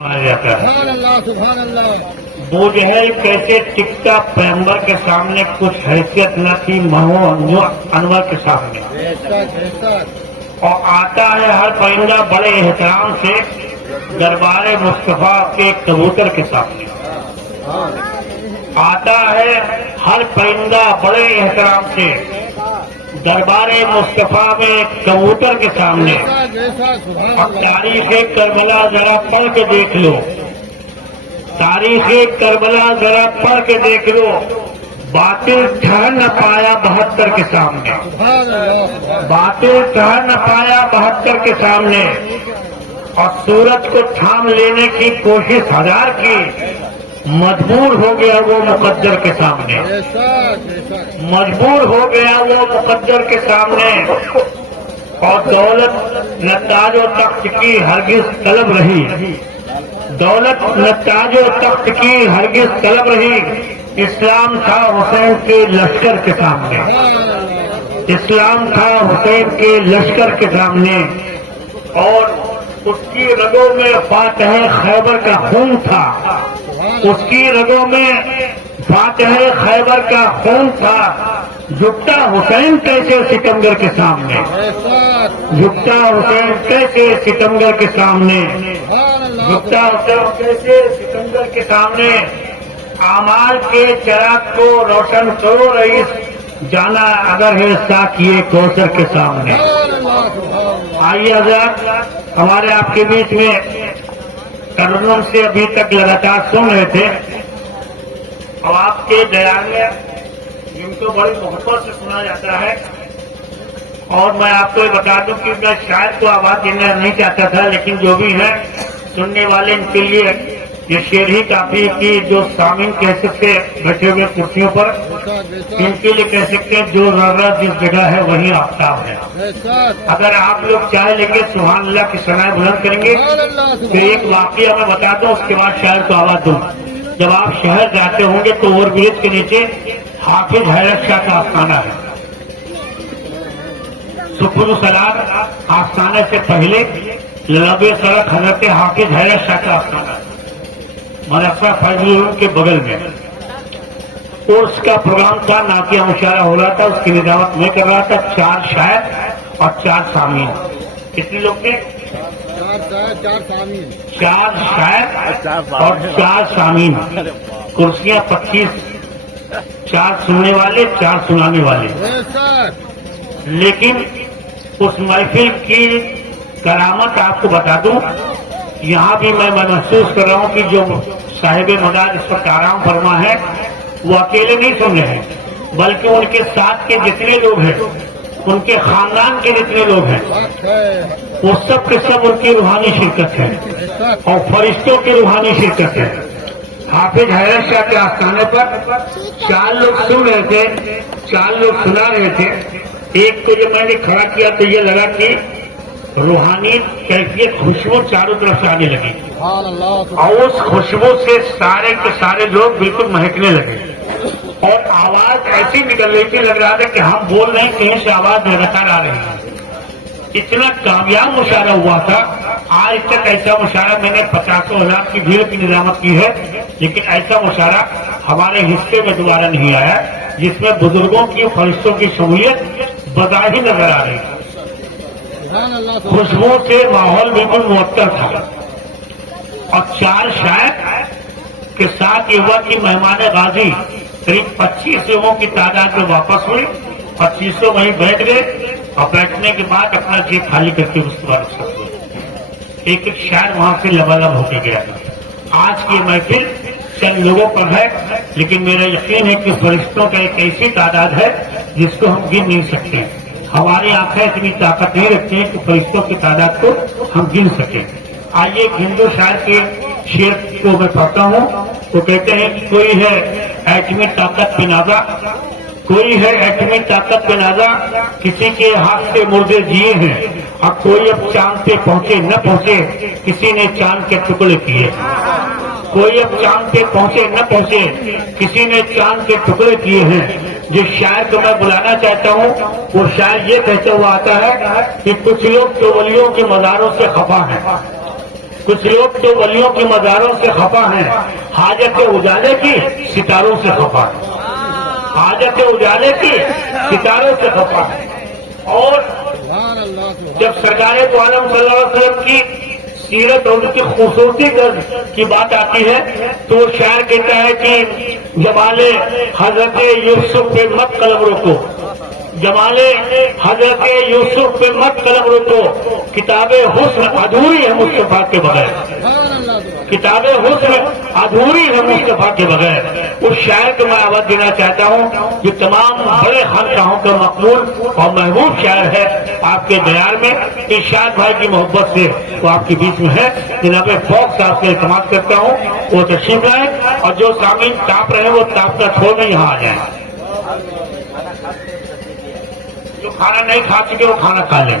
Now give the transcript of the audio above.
جاتا ہے سبحان اللہ سبحان اللہ. وہ جو ہے کیسے ٹکتا پیغمبر کے سامنے کچھ حیثیت نہ تھی جو انور کے سامنے، بے شک بے شک. اور آتا ہے ہر پرندہ بڑے احترام سے دربار مصطفیٰ کے کبوتر کے سامنے، آتا ہے ہر پرندہ بڑے احترام سے دربار مصطفیٰ میں کبوتر کے سامنے. بے شک سبحان اور اللہ. تاریخ کربلا ذرا پڑھ کے دیکھ لو، تاریخ کربلا ذرا پڑھ کے دیکھ لو، باطل ٹھہر نہ پایا 72 کے سامنے، سبحان اللہ. باطل ٹھہر نہ پایا 72 کے سامنے، اور سورج کو تھام لینے کی کوشش 1000 کی، مجبور ہو گیا وہ مقدر کے سامنے، بے شک بے شک. مجبور ہو گیا وہ مقدر کے سامنے. اور دولت نہ تاج و تخت کی ہرگز طلب رہی، دولت نہ تاج و تخت کی ہرگز طلب رہی، اسلام تھا حسین کے لشکر کے سامنے، اسلام تھا حسین کے لشکر کے سامنے. اور اس کی رگوں میں فاتح خیبر کا خون تھا، اس کی رگوں میں فاتح خیبر کا خون تھا. جھکتا حسین کیسے ستمگر کے سامنے، بے شک جھکتا حسین کیسے ستمگر کے سامنے، سبحان اللہ. جھکتا حسین کیسے ستمگر کے سامنے. اعمال کے چراغ کو روشن کرو رئیس، جانا اگر ہے ساکیے کوثر کے سامنے. سبحان اللہ سبحان اللہ. آئیے حضرات، ہمارے آپ کے بیچ میں ترنم سے ابھی تک لگاتار سن رہے تھے، اور آپ کے بیان میں جن کو بڑی محبت سے سنا جاتا ہے. اور میں آپ کو یہ بتا دوں کہ میں شاید تو آواز دینا نہیں چاہتا تھا، لیکن جو بھی ہے سننے والے ان کے لیے یہ شعر ہی کافی کہ جو سامعین کہہ سکتے بیٹھے ہوئے کرسیوں پر، ان کے لیے کہہ سکتے ہیں جو ذرہ جس جگہ ہے وہیں آفتاب ہے. بے شک اگر آپ لوگ چاہے لیں گے سبحان اللہ کی ثنائیں بلند کریں گے. سبحان اللہ تو سبحان ایک واقعہ میں بتا دوں، اس کے بعد شاعر کو آواز دوں. جب آپ شہر جاتے ہوں گے تو اوور برج کے نیچے حافظ حیرت شاہ کا آستانہ ہے. سپر سلاد آستانے سے پہلے لب سڑک حضرت حافظ حیرت شاہ کا آستانہ ہے، مدرسہ فیض العلوم کے بغل میں. کورس کا پروگرام تھا، نعتیہ مشاعرہ ہو رہا تھا، اس کی ندامت میں کر رہا تھا. 4 شاعر اور 4 سامعین. کتنے لوگ تھے؟ 4 سامعین. 4 شاعر اور 4 سامعین. کرسیاں 25، 4 سننے والے 4 سنانے والے. بے شک لیکن اس محفل کی کرامت آپ کو بتا دوں، یہاں بھی میں محسوس کر رہا ہوں کہ جو صاحب مدار اس وقت آرام فرما ہے وہ اکیلے نہیں سن رہے ہیں، بلکہ ان کے ساتھ کے جتنے لوگ ہیں، ان کے خاندان کے جتنے لوگ ہیں، حق ہے. وہ سب کے سب ان کی روحانی شرکت ہے بے شک اور فرشتوں کی روحانی شرکت ہے. حافظ حیرت شاہ کے آستانے پر 4 لوگ سن رہے تھے، 4 لوگ سنا رہے تھے. ایک کو جب میں نے کھڑا کیا تو یہ لگا کہ روحانی کیفیت خوشبو چاروں طرف سے آنے لگی، سبحان اللہ. اور اس خوشبو سے سارے کے سارے لوگ بالکل مہکنے لگے، اور آواز ایسی نکل رہی تھی لگ رہا تھا کہ ہم بول رہے ہیں کہیں سے آواز لگاتار آ رہی ہے. اتنا کامیاب مشاعرہ ہوا تھا. آج تک ایسا مشاعرہ میں نے 50,000 کی بھیڑ کی نظامت کی ہے، لیکن ایسا مشاعرہ ہمارے حصے میں دوبارہ نہیں آیا جس میں بزرگوں کی فرشتوں کی شمولیت بظاہر نظر آ رہی. سبحان اللہ. خوشبو سے ماحول بالکل معطر تھا. اور 4 شاعر کے ساتھ یہ ہوا کہ مہمان غازی قریب 25 لوگوں کی تعداد میں واپس ہوئی. 2500 وہیں بیٹھ گئے، اور بیٹھنے کے بعد اپنا جیب خالی کر کے اس کے بعد سب ہوئے. ایک ایک شاعر وہاں سے لبالب ہو کے گیا. آج کی محفل چند لوگوں پر ہے، لیکن میرا یقین ہے کہ فرشتوں کا ایک ایسی تعداد ہے جس کو ہم گن نہیں سکتے. ہماری آنکھیں اتنی طاقت نہیں رکھتی ہیں کہ فرشتوں کی تعداد کو ہم گن سکیں. آئیے ہندو شاعر کے شعر کو میں پڑھتا ہوں. وہ کہتے ہیں کہ کوئی ہے ایٹمی طاقت پہ نازا، کوئی ہے ایٹمی طاقت پہ نازا، کسی کے ہاتھ سے مردے جیے ہیں، اور کوئی اب چاند پہ پہنچے نہ پہنچے، کسی نے چاند کے ٹکڑے کیے. کوئی اب چاند پہ پہنچے نہ پہنچے، کسی نے چاند کے ٹکڑے کیے ہیں. جس شاعر کو میں بلانا چاہتا ہوں وہ شاعر یہ کہتا ہوا آتا ہے کہ کچھ لوگ تو ولیوں کے مزاروں سے خفا ہیں، کچھ لوگ تو ولیوں کے مزاروں سے خفا ہیں، حاجت اجالے کی ستاروں سے خفا ہیں، حاجت اجالے کی ستاروں سے خفا ہیں۔ اور سبحان اللہ سبحان جب سرکار تو عالم صلی اللہ علیہ وسلم کی سیرت اور ان کی خوبصورتی کی بات آتی ہے تو وہ شاعر کہتا ہے کہ جمال حضرت یوسف پہ مت قلم روکو، جمال حضرت یوسف پہ مت قلم روکو، کتاب حسن ادھوری ہے مصطفیٰ کے بغیر، اللہ کتاب حسن ادھوری ہے مصطفیٰ کے بغیر۔ اس شاعر کو میں آواز دینا چاہتا ہوں جو تمام بڑے خانقاہوں کا مقبول اور محبوب شاعر ہے آپ کے دیار میں، ارشاد بھائی کی محبت سے وہ آپ کے بیچ میں ہے۔ جناب فوق صاحب سے اعتماد کرتا ہوں وہ تشریف لائیں، اور جو سامعین تاپ رہے ہیں وہ تاپنا چھوڑ کر یہاں آ جائیں، جو کھانا نہیں کھا چکے وہ کھانا کھا لیں۔